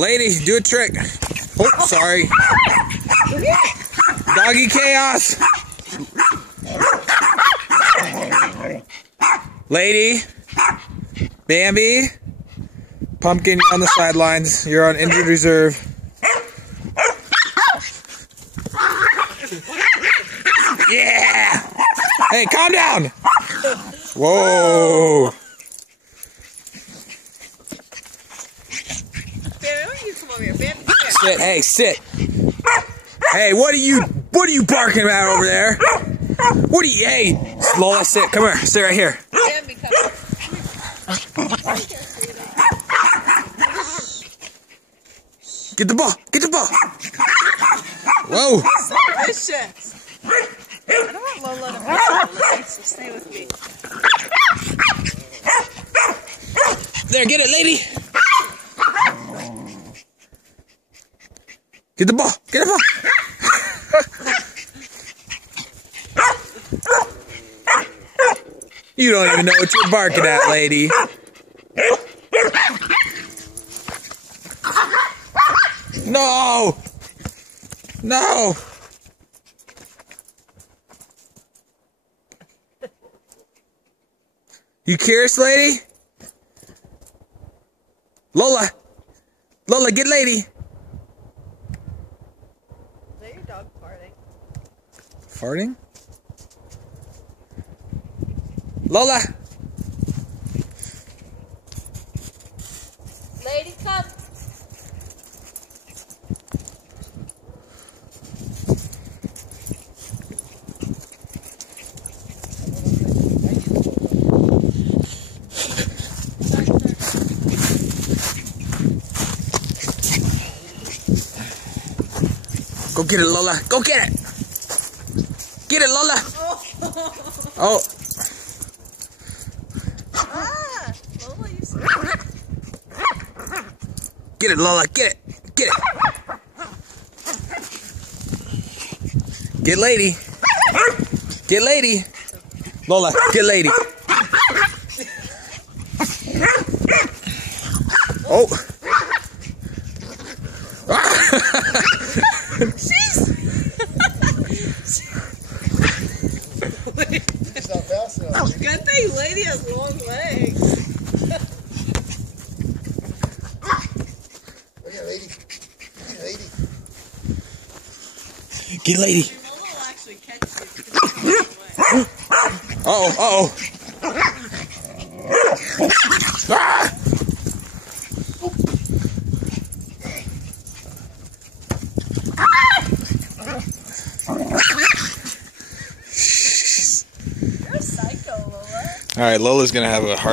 Lady, do a trick. Oh, sorry. Doggy chaos. Lady, Bambi, Pumpkin, you're on the sidelines. You're on injured reserve. Yeah! Hey, calm down! Whoa! Sit, hey, sit. Hey, what are you barking about over there? What are you, hey, Lola, sit, come here, sit right here. Get the ball, get the ball. Whoa. So vicious. I don't want Lola to be so stay with me. There, get it, lady. Get the ball, get the ball. You don't even know what you're barking at, lady. No! No! You curious, lady? Lola! Lola, get lady! Is that your dog farting? Farting? Lola! Lady, come! Go get it, Lola. Go get it. Get it, Lola. Oh. Ah! Lola, you see? Get it, Lola. Get it. Get it. Get lady. Get lady. Lola, get lady. Oh. She's not fast enough. Good thing lady has long legs. Look at lady. Lady. Get lady. Lola will actually catch you. Uh-oh. Ah! You're a psycho, Lola. All right, Lola's gonna have a heart